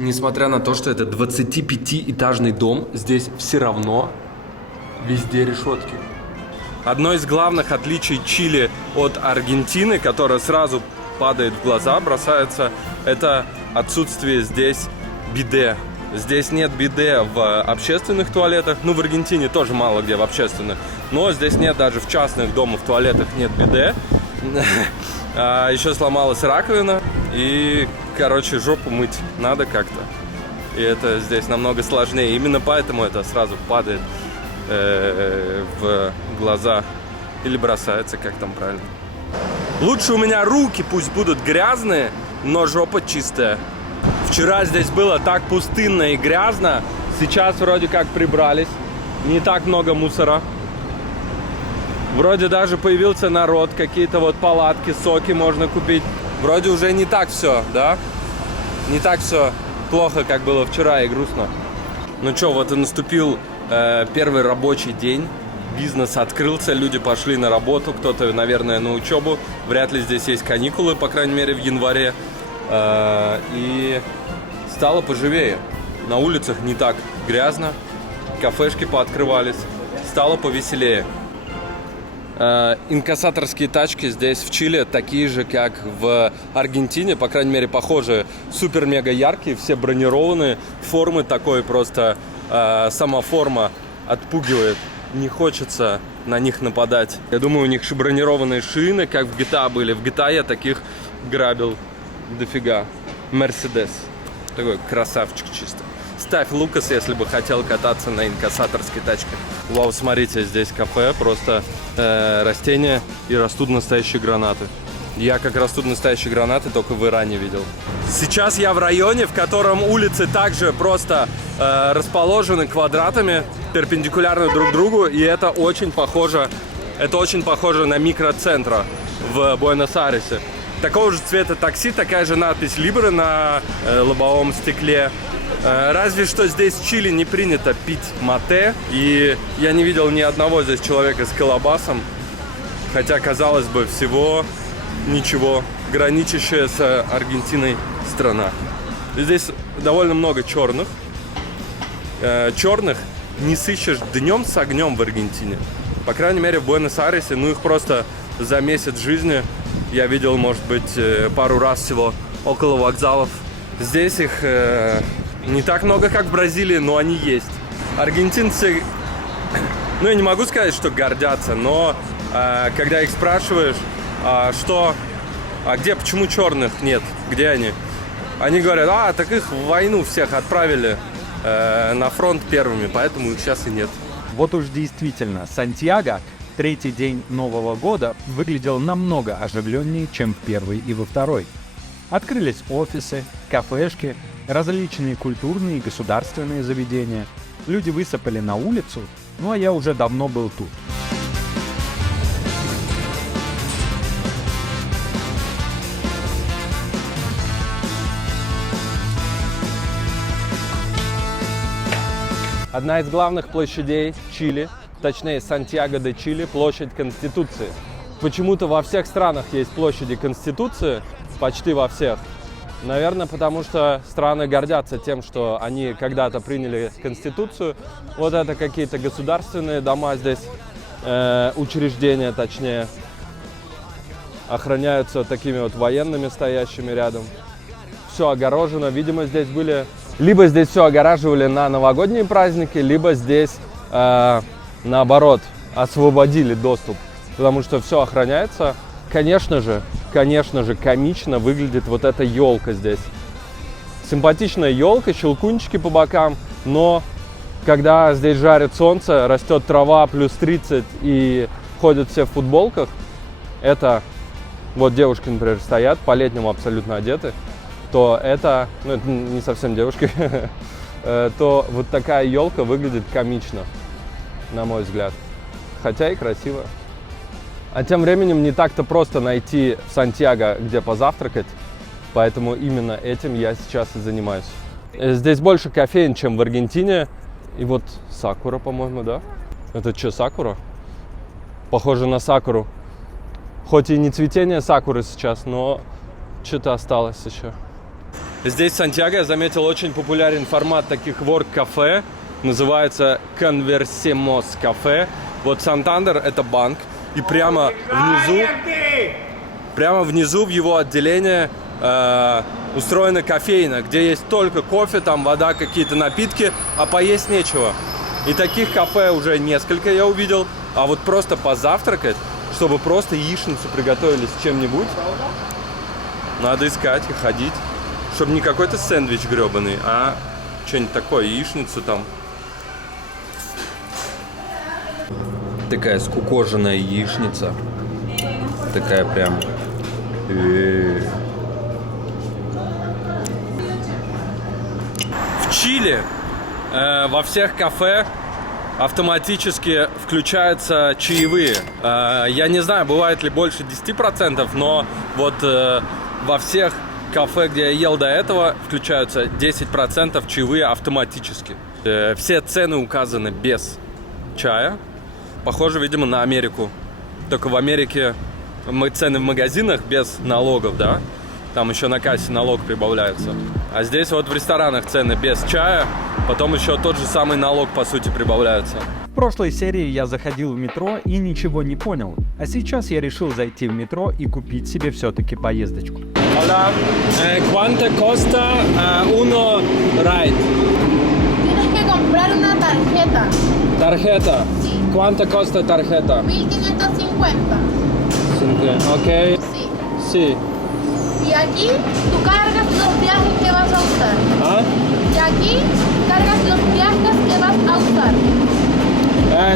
Несмотря на то, что это 25-этажный дом, здесь все равно везде решетки. Одно из главных отличий Чили от Аргентины, которое сразу падает в глаза, бросается, это отсутствие здесь биде. Здесь нет биде в общественных туалетах, ну в Аргентине тоже мало где в общественных, но здесь нет даже в частных домах, в туалетах нет биде. Еще сломалась раковина и, короче, жопу мыть надо как-то. И это здесь намного сложнее, именно поэтому это сразу падает в глаза или бросается, как там правильно. Лучше у меня руки пусть будут грязные, но жопа чистая. Вчера здесь было так пустынно и грязно, сейчас вроде как прибрались, не так много мусора. Вроде даже появился народ, какие-то вот палатки, соки можно купить. Вроде уже не так все, да? Не так все плохо, как было вчера, и грустно. Ну что, вот и наступил первый рабочий день. Бизнес открылся, люди пошли на работу, кто-то, наверное, на учебу. Вряд ли здесь есть каникулы, по крайней мере, в январе. И стало поживее. На улицах не так грязно, кафешки пооткрывались, стало повеселее. Инкассаторские тачки здесь в Чили такие же, как в Аргентине, по крайней мере, похожие, супер-мега яркие, все бронированные, формы такой просто, сама форма отпугивает, не хочется на них нападать. Я думаю, у них бронированные шины, как в GTA были, в GTA я таких грабил дофига. Мерседес, такой красавчик чисто. Ставь Лукас, если бы хотел кататься на инкассаторской тачке. Вау, смотрите, здесь кафе, просто растения, и растут настоящие гранаты. Я как растут настоящие гранаты только в Иране видел. Сейчас я в районе, в котором улицы также просто расположены квадратами, перпендикулярно друг другу, и это очень похоже на микроцентр в Буэнос-Айресе. Такого же цвета такси, такая же надпись Libre на лобовом стекле. Разве что здесь в Чили не принято пить мате, и я не видел ни одного здесь человека с колобасом, хотя, казалось бы, всего ничего, граничащая с Аргентиной страна. Здесь довольно много черных. Черных не сыщешь днем с огнем в Аргентине. По крайней мере, в Буэнос-Айресе, ну их просто за месяц жизни я видел, может быть, пару раз всего около вокзалов. Здесь их не так много, как в Бразилии, но они есть. Аргентинцы, ну я не могу сказать, что гордятся, но когда их спрашиваешь, почему черных нет, где они? Они говорят, так их в войну всех отправили на фронт первыми, поэтому их сейчас и нет. Вот уж действительно, Сантьяго, третий день Нового года, выглядел намного оживленнее, чем в первый и во второй. Открылись офисы, кафешки, различные культурные и государственные заведения. Люди высыпали на улицу, ну а я уже давно был тут. Одна из главных площадей Чили, точнее Сантьяго-де-Чили, площадь Конституции. Почему-то во всех странах есть площади Конституции, почти во всех. Наверное, потому что страны гордятся тем, что они когда-то приняли Конституцию. Вот это какие-то государственные дома здесь, учреждения точнее, охраняются такими вот военными, стоящими рядом. Все огорожено. Видимо, здесь были... Либо здесь все огораживали на новогодние праздники, либо здесь, наоборот, освободили доступ. Потому что все охраняется. Конечно же, комично выглядит вот эта елка здесь. Симпатичная елка, щелкунчики по бокам, но когда здесь жарит солнце, растет трава плюс 30 и ходят все в футболках, это, вот девушки, например, стоят, по-летнему абсолютно одеты, то это, ну это не совсем девушки, то вот такая елка выглядит комично, на мой взгляд. Хотя и красиво. А тем временем не так-то просто найти в Сантьяго, где позавтракать, поэтому именно этим я сейчас и занимаюсь. Здесь больше кофеин, чем в Аргентине. И вот сакура, по-моему, да? Это что, сакура? Похоже на сакуру. Хоть и не цветение сакуры сейчас, но что-то осталось еще. Здесь в Сантьяго я заметил очень популярен формат таких work-кафе. Называется Conversemos кафе. Вот Сантандер — это банк. И прямо внизу в его отделении устроена кофейня, где есть только кофе, там вода, какие-то напитки, а поесть нечего. И таких кафе уже несколько я увидел. А вот просто позавтракать, чтобы просто яичницу приготовили с чем-нибудь, надо искать и ходить. Чтобы не какой-то сэндвич гребаный, а что-нибудь такое, яичницу там. Такая скукоженная яичница. Такая прям... В Чили во всех кафе автоматически включаются чаевые. Я не знаю, бывает ли больше 10%, но вот во всех кафе, где я ел до этого, включаются 10% чаевые автоматически. Все цены указаны без чая. Похоже, видимо, на Америку. Только в Америке цены в магазинах без налогов, да? Там еще на кассе налог прибавляется. А здесь вот в ресторанах цены без чая, потом еще тот же самый налог, по сути, прибавляется. В прошлой серии я заходил в метро и ничего не понял. А сейчас я решил зайти в метро и купить себе все-таки поездочку. Hola, ¿cuánto costa uno ride? Tienes que comprar una tarjeta. Tarjeta. Sí. ¿Cuánto costa tarjeta? 1550. Ok. Sí. Sí. Y aquí tú cargas los viajes que vas a usar. ¿Ah? Y aquí cargas los viajes que vas a usar.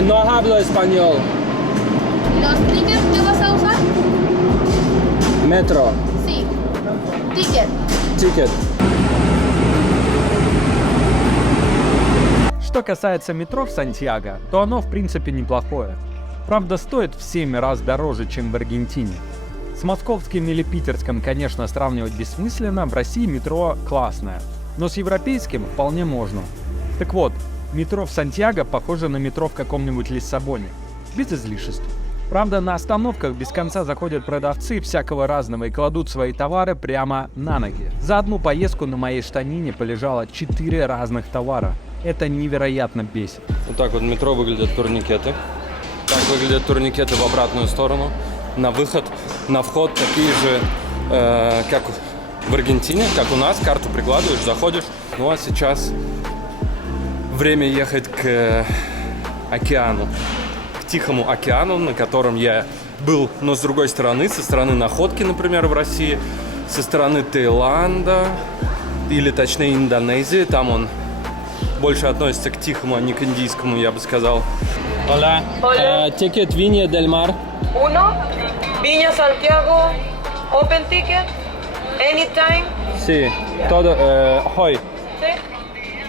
No hablo español. Los tickets que vas a usar. Metro. Sí. Ticket. Ticket. Что касается метро в Сантьяго, то оно в принципе неплохое. Правда, стоит в 7 раз дороже, чем в Аргентине. С московским или питерским, конечно, сравнивать бессмысленно, в России метро классное. Но с европейским вполне можно. Так вот, метро в Сантьяго похоже на метро в каком-нибудь Лиссабоне. Без излишеств. Правда, на остановках без конца заходят продавцы всякого разного и кладут свои товары прямо на ноги. За одну поездку на моей штанине полежало 4 разных товара. Это невероятно бесит. Вот так вот в метро выглядят турникеты. Так выглядят турникеты в обратную сторону. На выход, на вход такие же, как в Аргентине, как у нас. Карту прикладываешь, заходишь. Ну а сейчас время ехать к океану. К Тихому океану, на котором я был, но с другой стороны, со стороны Находки, например, в России, со стороны Таиланда, или точнее Индонезии. Там он больше относится к Тихому, а не к Индийскому, я бы сказал. Hola. Ticket Viña del Mar. Uno, Viña Santiago, open ticket, anytime, Sí, todo, hoy. ¿sí?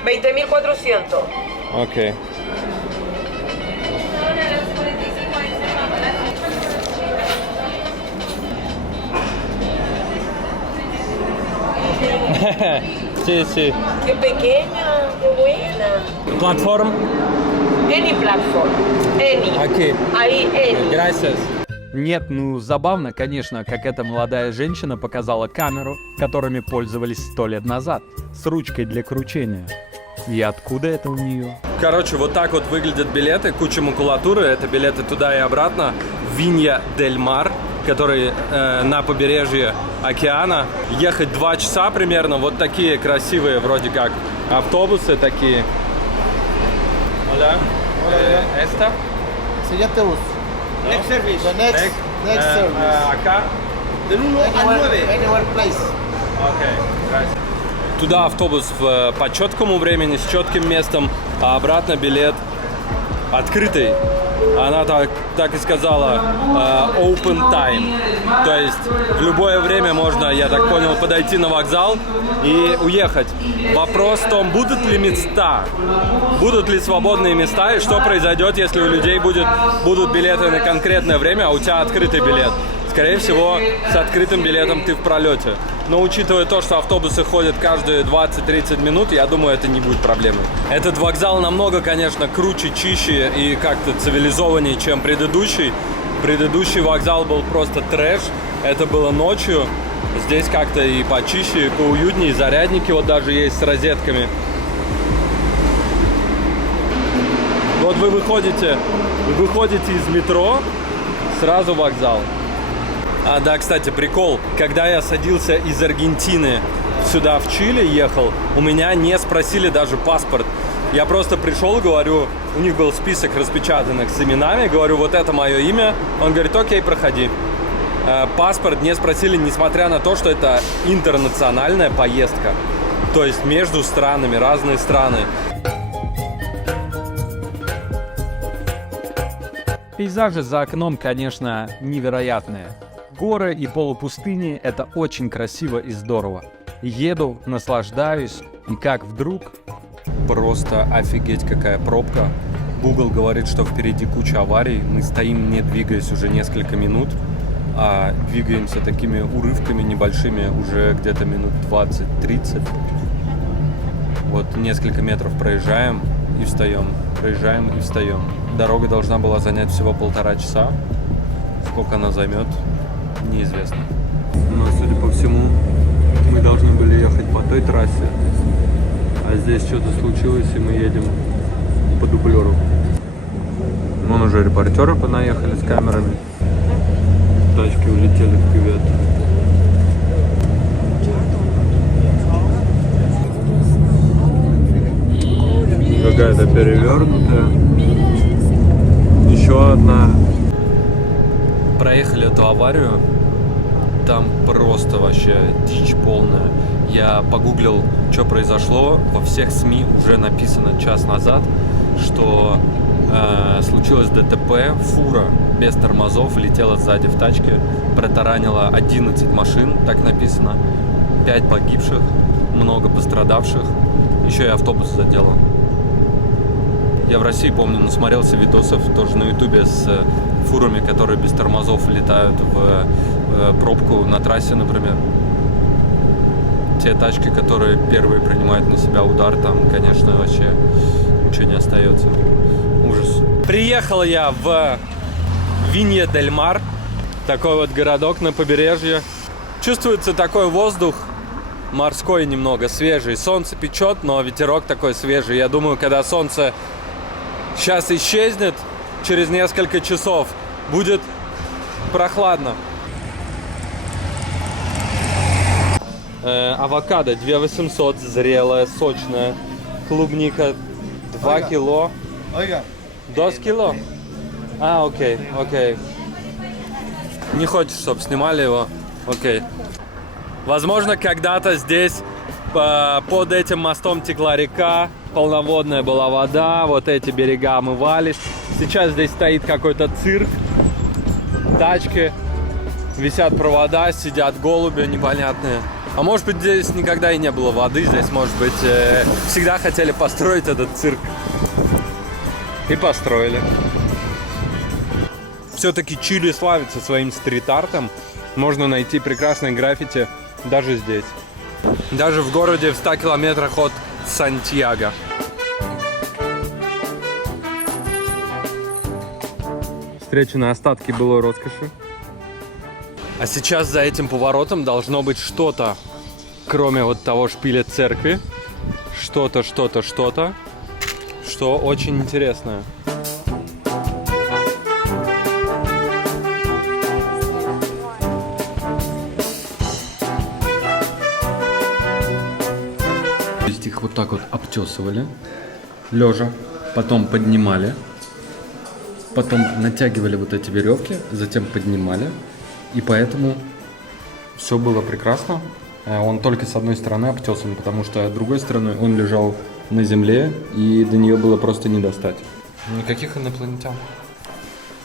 20.400. Ok. Sí, sí. Qué pequeña, qué buena. Платформ? Any platform, any. Aquí. Ahí, any. Gracias. Нет, ну забавно, конечно, как эта молодая женщина показала камеру, которыми пользовались 100 лет назад, с ручкой для кручения. И откуда это у нее? Короче, вот так вот выглядят билеты, куча макулатуры. Это билеты туда и обратно. Винья дель Мар, который на побережье океана. Ехать 2 часа примерно. Вот такие красивые, вроде как, автобусы такие. Hola. Esta? Siguiente bus. Next service. The next service. Acá. Del 1 al 9. Anywhere place. Туда автобус по четкому времени, с четким местом, а обратно билет открытый. Она так и сказала open time. То есть в любое время можно, я так понял, подойти на вокзал и уехать. Вопрос в том, будут ли места, будут ли свободные места и что произойдет, если у людей будут билеты на конкретное время, а у тебя открытый билет. Скорее всего, с открытым билетом ты в пролете. Но учитывая то, что автобусы ходят каждые 20-30 минут, я думаю, это не будет проблемой. Этот вокзал намного, конечно, круче, чище и как-то цивилизованнее, чем предыдущий. Предыдущий вокзал был просто трэш. Это было ночью. Здесь как-то и почище, и поуютнее, и зарядники вот даже есть с розетками. Вот вы выходите из метро, сразу вокзал. А, да, кстати, прикол. Когда я садился из Аргентины сюда, в Чили, ехал, у меня не спросили даже паспорт. Я просто пришел, говорю, у них был список распечатанных с именами, говорю, вот это мое имя. Он говорит, окей, проходи. Паспорт не спросили, несмотря на то, что это интернациональная поездка. То есть между странами, разные страны. Пейзажи за окном, конечно, невероятные. Горы и полупустыни — это очень красиво и здорово. Еду, наслаждаюсь, и как вдруг... Просто офигеть, какая пробка. Google говорит, что впереди куча аварий. Мы стоим, не двигаясь уже несколько минут, а двигаемся такими урывками небольшими уже где-то минут 20-30. Вот несколько метров проезжаем и встаем, проезжаем и встаем. Дорога должна была занять всего 1,5 часа. Сколько она займет, неизвестно. Но, судя по всему, мы должны были ехать по той трассе, а здесь что-то случилось, и мы едем по дублеру. Вон уже репортеры понаехали с камерами. Тачки улетели в кювет. Какая-то перевернутая. Еще одна. Проехали эту аварию. Там просто вообще дичь полная. Я погуглил, что произошло. Во всех СМИ уже написано час назад, что случилось ДТП. Фура без тормозов летела сзади в тачке, протаранила 11 машин, так написано. 5 погибших, много пострадавших. Еще и автобус задела. Я в России, помню, насмотрелся видосов тоже на ютубе с фурами, которые без тормозов летают в пробку на трассе, например. Те тачки, которые первые принимают на себя удар, там, конечно, вообще ничего не остается. Ужас. Приехал я в Винья-дель-Мар, такой вот городок на побережье. Чувствуется такой воздух морской немного, свежий. Солнце печет, но ветерок такой свежий. Я думаю, когда солнце сейчас исчезнет, через несколько часов будет прохладно. Авокадо 2800, зрелая, сочная. Клубника 2 кило. Oiga, 2 кило? А, окей. Не хочешь, чтобы снимали его? Окей. Возможно, когда-то здесь под этим мостом текла река, полноводная была вода, вот эти берега омывались. Сейчас здесь стоит какой-то цирк, тачки, висят провода, сидят голуби непонятные. А может быть, здесь никогда и не было воды, здесь, может быть, всегда хотели построить этот цирк. И построили. Все-таки Чили славится своим стрит-артом. Можно найти прекрасные граффити даже здесь. Даже в городе в 100 километрах от Сантьяго. Встреча на остатки былой роскоши. А сейчас за этим поворотом должно быть что-то, кроме вот того шпиля церкви. Что-то, что очень интересное. Их вот так вот обтесывали, лежа, потом поднимали, потом натягивали вот эти веревки, затем поднимали, и поэтому все было прекрасно. Он только с одной стороны обтесан, потому что с другой стороны он лежал на земле, и до нее было просто не достать. Никаких инопланетян.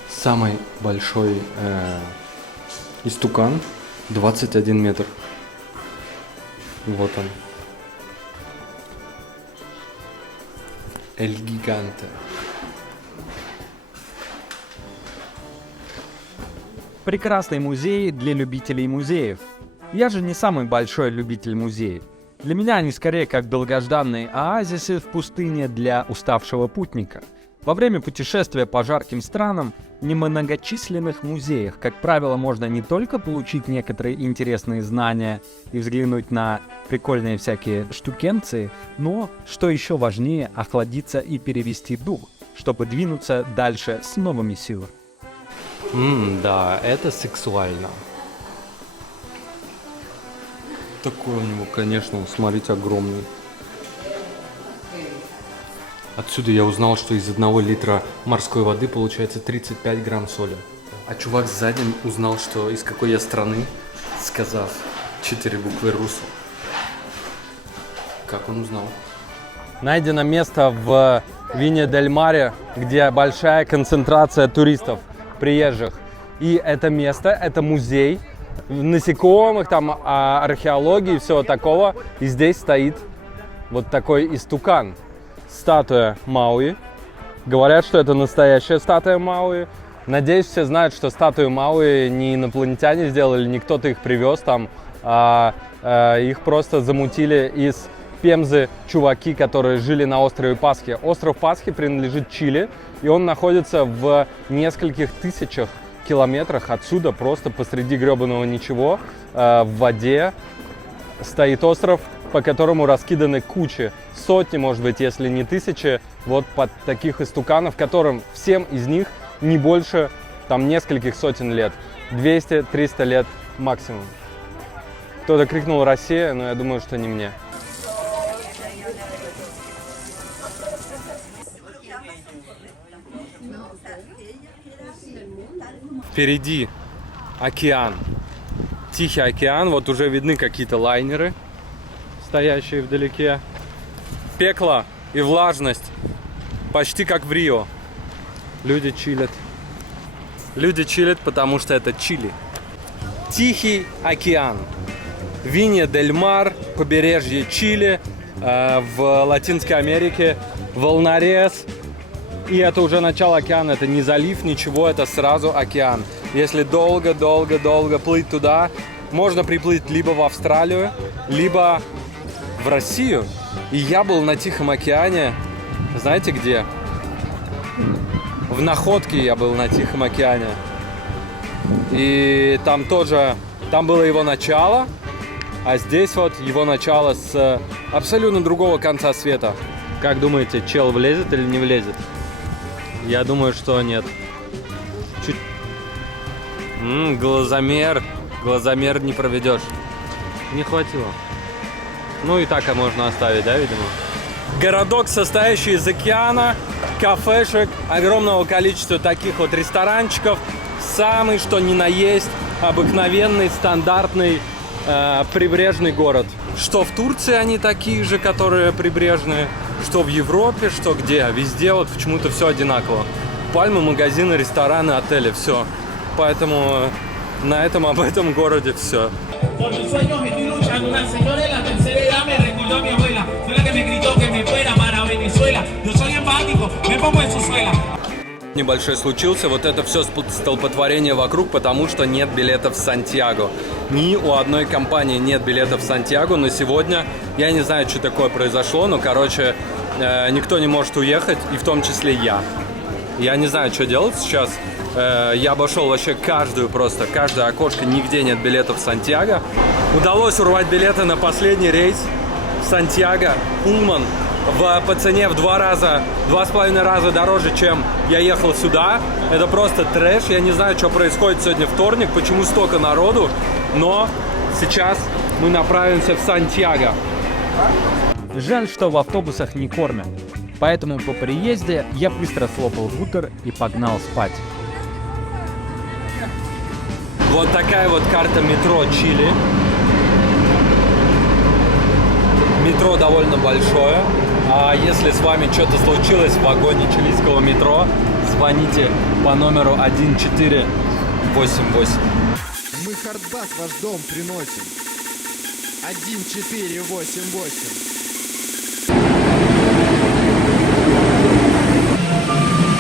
Самый большой истукан 21 метр. Вот он. Эль Гиганте. Прекрасный музей для любителей музеев. Я же не самый большой любитель музеев. Для меня они скорее как долгожданные оазисы в пустыне для уставшего путника. Во время путешествия по жарким странам, в немногочисленных музеях, как правило, можно не только получить некоторые интересные знания и взглянуть на прикольные всякие штукенции, но, что еще важнее, охладиться и перевести дух, чтобы двинуться дальше с новыми силами. Да, это сексуально. Такой у него, конечно, смотрите, огромный. Отсюда я узнал, что из 1 литра морской воды получается 35 грамм соли. А чувак сзади узнал, что из какой я страны, сказав 4 буквы РУС. Как он узнал? Найдено место в Винья-дель-Маре, где большая концентрация туристов, приезжих. И это место, это музей насекомых, там археологии и всего такого. И здесь стоит вот такой истукан. Статуя Мауи. Говорят, что это настоящая статуя Мауи. Надеюсь, все знают, что статую Мауи не инопланетяне сделали, не кто-то их привез там, их просто замутили из Пемзы чуваки, которые жили на острове Пасхи. Остров Пасхи принадлежит Чили, и он находится в нескольких тысячах километрах отсюда, просто посреди гребаного ничего, в воде стоит остров, по которому раскиданы кучи, сотни, может быть, если не тысячи, вот под таких истуканов, которым всем из них не больше там нескольких сотен лет, 200-300 лет максимум. Кто-то крикнул «Россия», но я думаю, что не мне. Впереди океан, Тихий океан, вот уже видны какие-то лайнеры, стоящие вдалеке. Пекло и влажность, почти как в Рио. Люди чилят. Люди чилят, потому что это Чили. Тихий океан. Винья-дель-Мар, побережье Чили, в Латинской Америке, волнорез. И это уже начало океана, это не залив, ничего, это сразу океан. Если долго плыть туда, можно приплыть либо в Австралию, либо в Россию. И я был на Тихом океане, знаете где? В Находке я был на Тихом океане. И там тоже, там было его начало, а здесь вот его начало с абсолютно другого конца света. Как думаете, чел влезет или не влезет? Я думаю, что нет. Чуть... глазомер. Глазомер не проведешь. Не хватило. Ну и так можно оставить, да, видимо? Городок, состоящий из океана, кафешек, огромного количества таких вот ресторанчиков. Самый, что ни на есть, обыкновенный, стандартный прибрежный город. Что в Турции они такие же, которые прибрежные, что в Европе, что где. Везде вот почему-то все одинаково. Пальмы, магазины, рестораны, отели, все. Поэтому на этом, об этом городе все. Небольшой случился, вот это все столпотворение вокруг, потому что нет билетов в Сантьяго. Ни у одной компании нет билетов в Сантьяго, но сегодня, я не знаю, что такое произошло, но, короче, никто не может уехать, и в том числе я. Я не знаю, что делать сейчас. Я обошел вообще каждое окошко, нигде нет билетов в Сантьяго. Удалось урвать билеты на последний рейс в Сантьяго, Пулман, по цене в 2,5 раза дороже, чем я ехал сюда. Это просто трэш. Я не знаю, что происходит сегодня вторник, почему столько народу, но сейчас мы направимся в Сантьяго. Жаль, что в автобусах не кормят. Поэтому по приезде я быстро слопал бутер и погнал спать. Вот такая вот карта метро Чили. Метро довольно большое. А если с вами что-то случилось в вагоне чилийского метро, звоните по номеру 1488. Мы хардбас ваш дом приносим. 1488.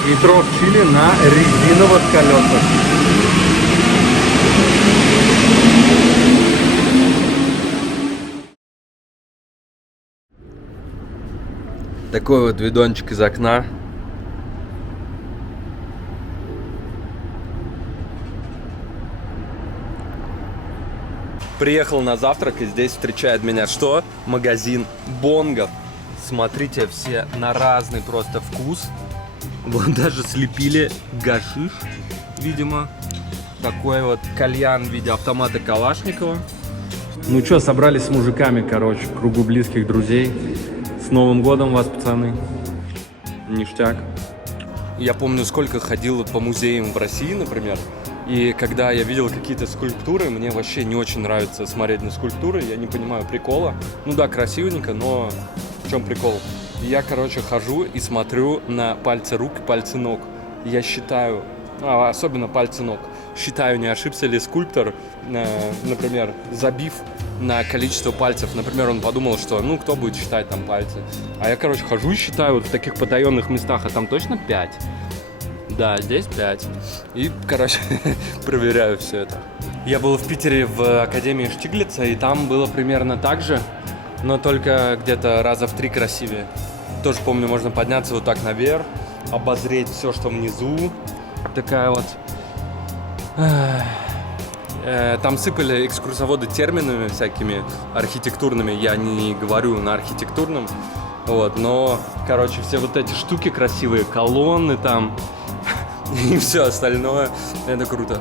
Метро в Чили на резиновых колесах. Такой вот видончик из окна. Приехал на завтрак, и здесь встречает меня что? Магазин бонгов. Смотрите, все на разный просто вкус. Вот даже слепили гашиш, видимо. Такой вот кальян в виде автомата Калашникова. Ну что, собрались с мужиками, короче, в кругу близких друзей. С Новым годом вас, пацаны. Ништяк. Я помню, сколько ходил по музеям в России, например. И когда я видел какие-то скульптуры, мне вообще не очень нравится смотреть на скульптуры. Я не понимаю прикола. Ну да, красивенько, но в чем прикол? Я, короче, хожу и смотрю на пальцы рук и пальцы ног. Я считаю, особенно пальцы ног, считаю, не ошибся ли скульптор, например, забив на количество пальцев. Например, он подумал, что, ну, кто будет считать там пальцы. А я, короче, хожу и считаю вот в таких потаенных местах, а там точно 5. Да, здесь 5. И, короче, проверяю все это. Я был в Питере в Академии Штиглица, и там было примерно так же, но только где-то раза в 3 красивее. Тоже помню, можно подняться вот так наверх, обозреть все, что внизу. Такая вот... Там сыпали экскурсоводы терминами всякими архитектурными. Я не говорю на архитектурном. Вот, но, короче, все вот эти штуки красивые, колонны там и все остальное. Это круто.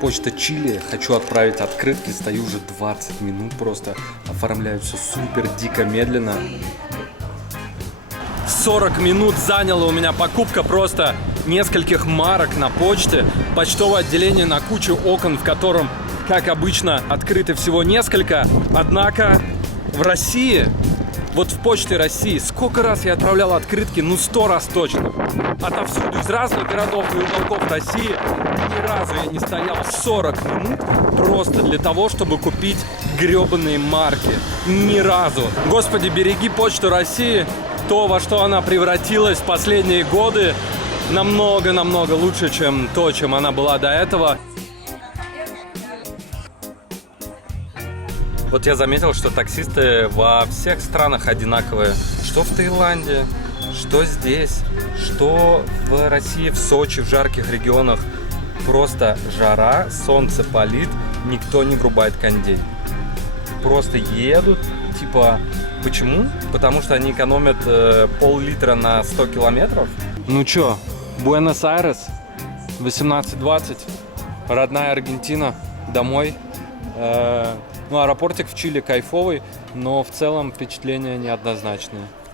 Почта Чили. Хочу отправить открытки. Стою уже 20 минут просто. Оформляю все супер дико медленно. 40 минут заняла у меня покупка просто нескольких марок на почте. Почтовое отделение на кучу окон, в котором, как обычно, открыты всего несколько. Однако в России, вот в Почте России, сколько раз я отправлял открытки? Ну, 100 раз точно. Отовсюду, из разных городов и уголков России. Ни разу я не стоял 40 минут просто для того, чтобы купить гребаные марки. Ни разу. Господи, береги Почту России. То, во что она превратилась в последние годы, намного-намного лучше, чем то, чем она была до этого. Вот я заметил, что таксисты во всех странах одинаковые. Что в Таиланде, что здесь, что в России, в Сочи, в жарких регионах. Просто жара, солнце палит, никто не врубает кондей. Просто едут, типа... Почему? Потому что они экономят пол-литра на 100 километров. Ну чё, Буэнос-Айрес, 18:20, родная Аргентина, домой. Ну, аэропортик в Чили кайфовый, но в целом впечатления неоднозначные.